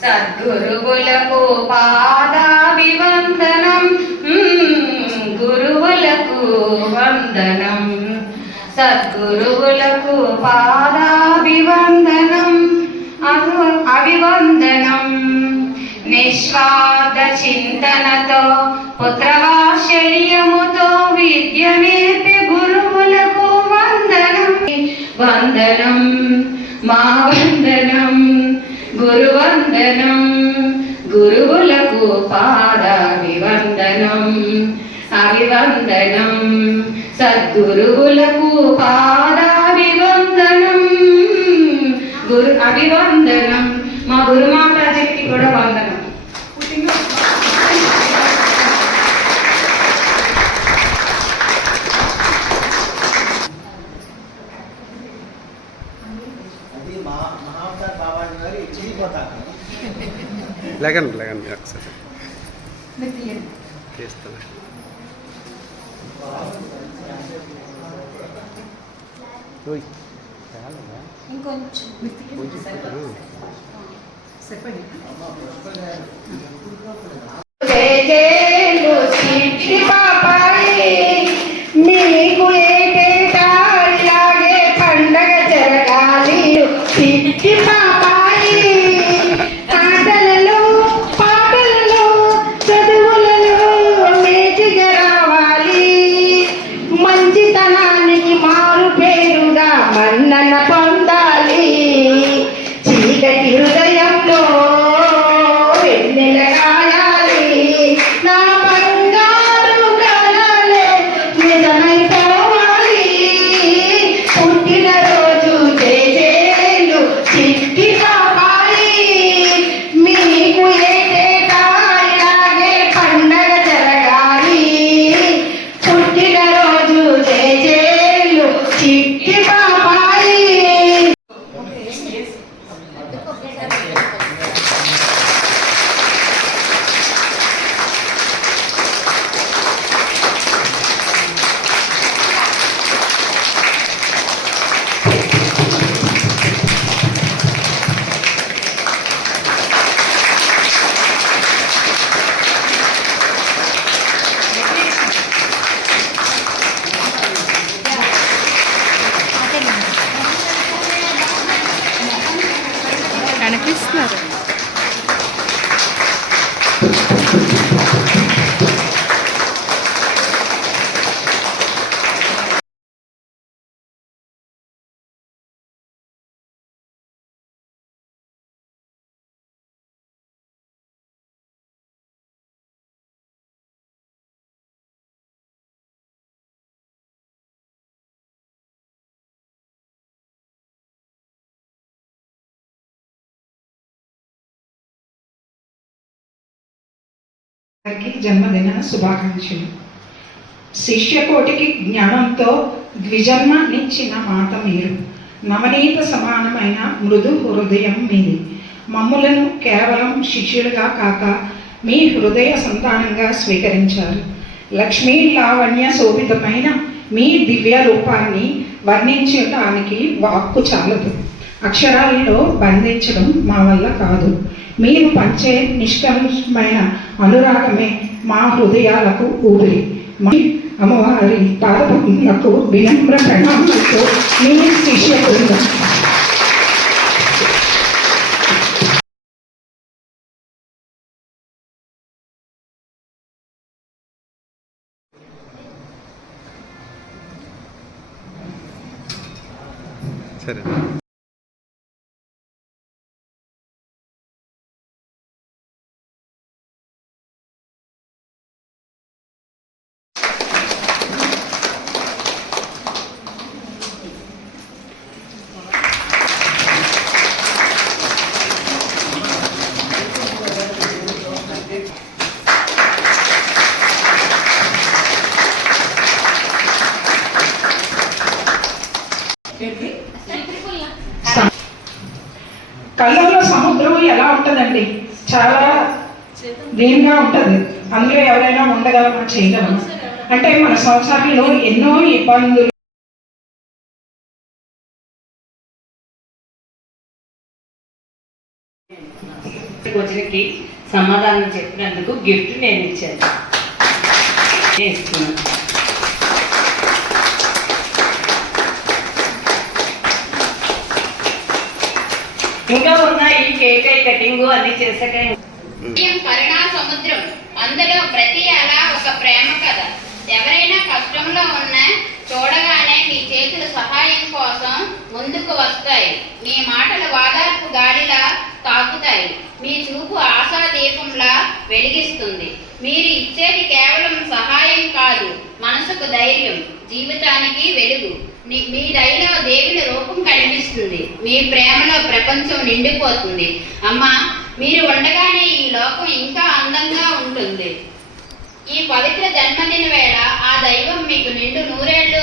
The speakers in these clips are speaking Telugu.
సద్గురువులకు పాదాభివందనం గురువులకు వందనం సద్గురువులకు పాదాభివందనం అభివందనం నిస్వార్థ చింతనతో పుత్రవాత్సల్యముతో విద్య నేర్పే గురువులకు వందనం వందనం మా వందనం గురువందనం గురువులకు పాదాభివందనం అభివందనం సద్గురువులకు పాదాభివందనం అభివందనం మా గురుమాతాజీకి కూడా వందనం. లేకండి లేకండి ఒకసారి చేస్తాను. ఇంకొంచెం మీకు ఏటేటా ఇలాగే పండగ జరగాలి సిట్టి పాపాయి ఆటలలో పాటలలో చదువులలో మేటిగా రావాలి మంచితనానికి మారు పేరుగా మన్నన పొందాలి చీకటి హృదయంలో వెన్నెల కాయాలి నా బంగారు కలలే నిజమైపోవాలి పుట్టినరోజు చేసేలు చిట్టి పాపాయి మీకు ఏటేటా ఇలాగే పండగ జరగాలి పుట్టినరోజు చేసేలు చిట్టి పాపాయి. కనిపిస్తున్నారు. జన్మదిన శుభాకాంక్షలు. శిష్యకోటికి జ్ఞానంతో ద్విజన్మనిచ్చిన మాత మీరు. నవనీత సమానమైన మృదు హృదయం మీది. మమ్ములను కేవలం శిష్యులుగా కాక మీ హృదయ సంతానంగా స్వీకరించారు. లక్ష్మీ లావణ్య శోభితమైన మీ దివ్య రూపాన్ని వర్ణించడానికి వాక్కు చాలదు. అక్షరాలలో బంధించడం మా వల్ల కాదు. మీరు పంచే నిష్కల్మషమైన అనురాగమే మా హృదయాలకు ఊపిరి. మా అమ్మవారి పాదపద్మలకు వినమ్ర ప్రణామాలతో మీ శిష్య బృందం. సరే. కళ్ళల్లో సముద్రం ఎలా ఉంటుందండి? చాలా దీనిగా ఉంటుంది. అందులో ఎవరైనా ఉండగలమా, చేయగలమా? అంటే మన సంసారంలో ఎన్నో ఇబ్బందులు క్వశ్చన్కి సమాధానం చెప్పినందుకు గిఫ్ట్ నేను ఇచ్చాను, ఇస్తున్నాను. ఇంకా ఉన్న ఈ కేక్ కటింగ్ అన్ని చేసాక కరుణా సముద్రం, అందులో ప్రతి అల ఒక ప్రేమ కథ. ఎవరైనా కష్టంలో ఉన్నా చూడగానే మీ చేతులు సహాయం కోసం ముందుకు వస్తాయి. మీ మాటలు వాదార్పు గాలిలా తాకుతాయి. మీ చూపు ఆశా దీపంలా వెలిగిస్తుంది. మీరు ఇచ్చేది కేవలం సహాయం కాదు, మనసుకు ధైర్యం, జీవితానికి వెలుగు. మీ దయలో దేవుని రూపం కనిపిస్తుంది. మీ ప్రేమలో ప్రపంచం నిండిపోతుంది. అమ్మా, మీరు ఉండగానే ఈ లోకం ఇంకా అందంగా ఉంటుంది. ఈ పవిత్ర జన్మదిన వేళ ఆ దైవం మీకు నిండు నూరేళ్లు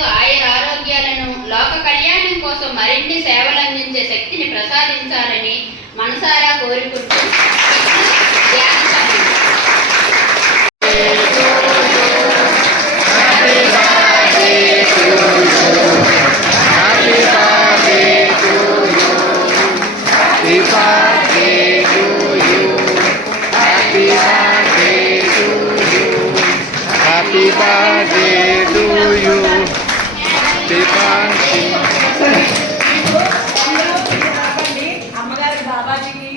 ఆరోగ్యాలను, లోక కళ్యాణం కోసం మరిన్ని సేవలు అందించే శక్తిని ప్రసాదించాలని మనసారా కోరుకుంటూ Happy birthday to you. Happy birthday. అమ్మగారి బాబాజీకి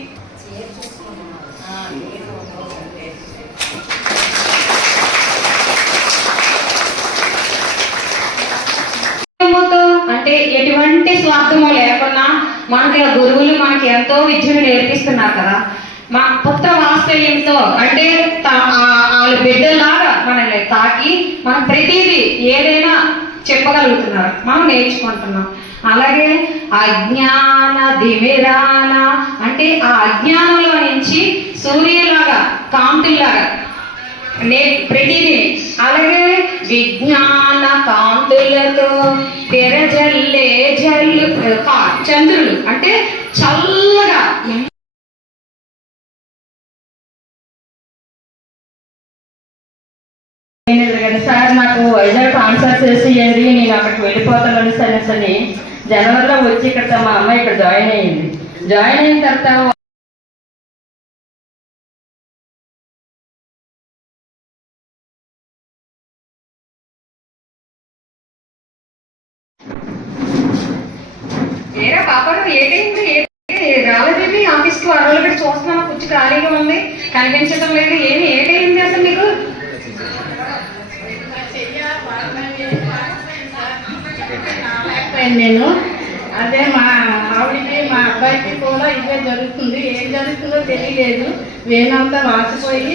అంటే ఎటువంటి స్వార్థము లేకుండా మనకి ఆ గురువులు మనకి ఎంతో విద్యను నేర్పిస్తున్నారు కదా. మా పుత్ర వాత్సల్యంతో అంటే వాళ్ళ బిడ్డలాగా మనల్ని తాకి మనం ప్రతిదీ ఏదైనా చెప్పగలుగుతున్నారు, మనం నేర్చుకుంటున్నాం. అలాగే అజ్ఞాన దిమిరాన అంటే ఆ అజ్ఞానంలో నుంచి సూర్యులాగా కాంతుల్లాగా ప్రతిదీ, అలాగే విజ్ఞాన కాంతులతో తెరజల్లే చంద్రులు అంటే చల్లగా సార్ నాకు వైజాగ్ ట్రాన్స్ఫర్ చేసేయండి, నేను అక్కడికి వెళ్ళిపోతాను సరే జనవరిలో వచ్చి ఇక్కడ మా అమ్మ ఇక్కడ జాయిన్ అయ్యింది. జాయిన్ అయిన తర్వాత ఏరా పాప ఏదైంది రాలేదేమి ఆఫీస్కి వారాలు పెట్టి చూస్తున్నాను, కూర్చు ఖాళీగా ఉంది, కనిపించడం లేదు, ఏమి ఏదైంది అసలు నీకు? నేను అదే మా ఆవిడకి మా అబ్బాయికి కూడా ఇదే జరుగుతుంది. ఏం జరుగుతుందో తెలియలేదు. వేనంతా వాసిపోయి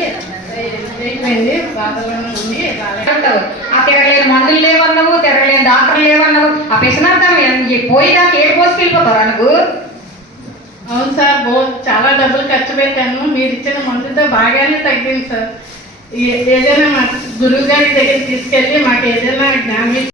అయిపోయింది, వాతావరణం ఉంది. ఆ తిరగలేని మందులు లేవన్నావు, తిరగలేని డాక్టర్లు లేవన్నావు, ఆ పెసినార్థం పోయిదాకా ఏడు పోసి వెళ్ళిపోతారా నువ్వు? అవును సార్, చాలా డబ్బులు ఖర్చు పెట్టాను. మీరు ఇచ్చిన మందుతో బాగానే తగ్గింది సార్. ఏదైనా మా గురువు గారి దగ్గర తీసుకెళ్ళి మాకు ఏదైనా జ్ఞానం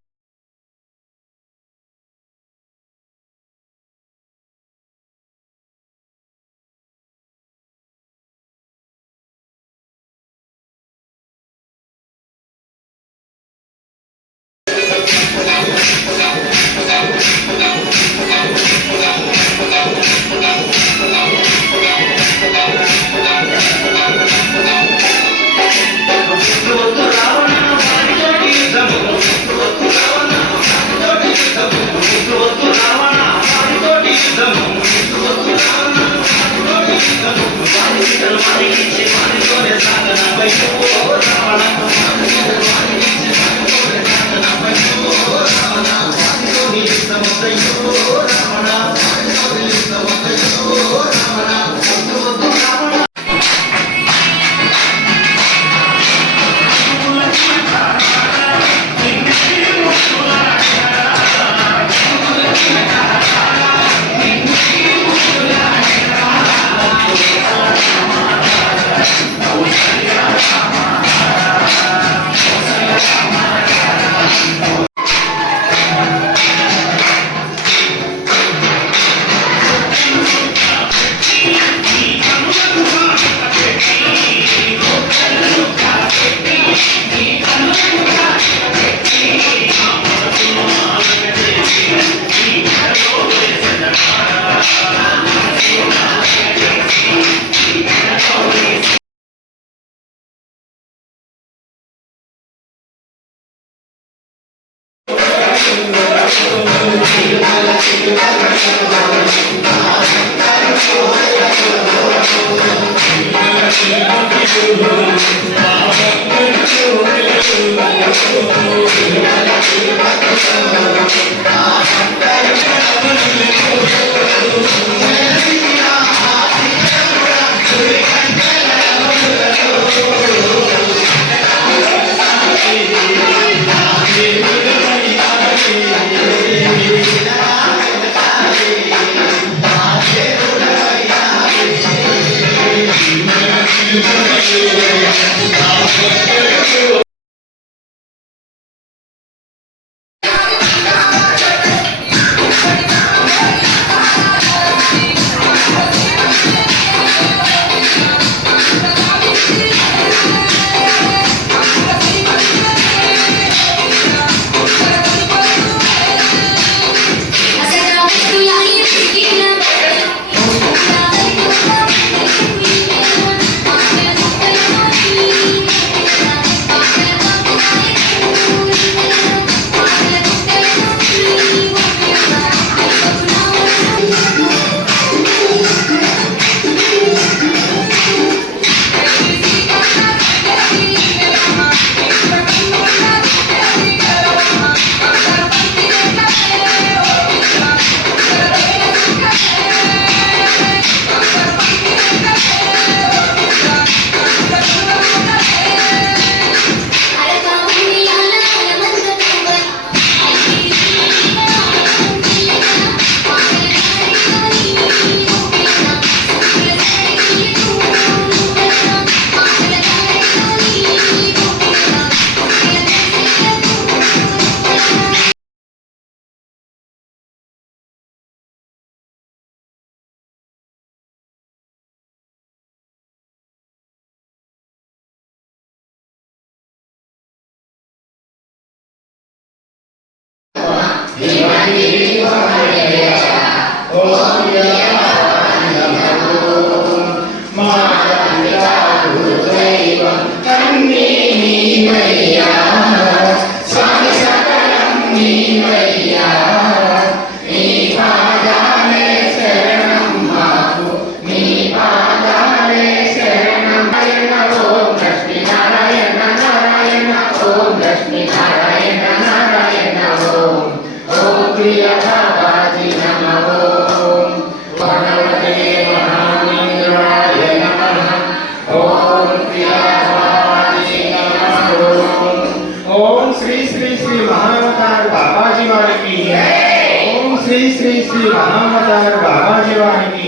శ్రీ మహావతార్ బాబాజీ వారికి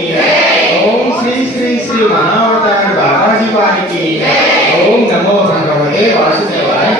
ఓం శ్రీ శ్రీ శ్రీ మహావతార్ బాబాజీ వారికి ఓం నమో భగవతే వాసుదేవాయ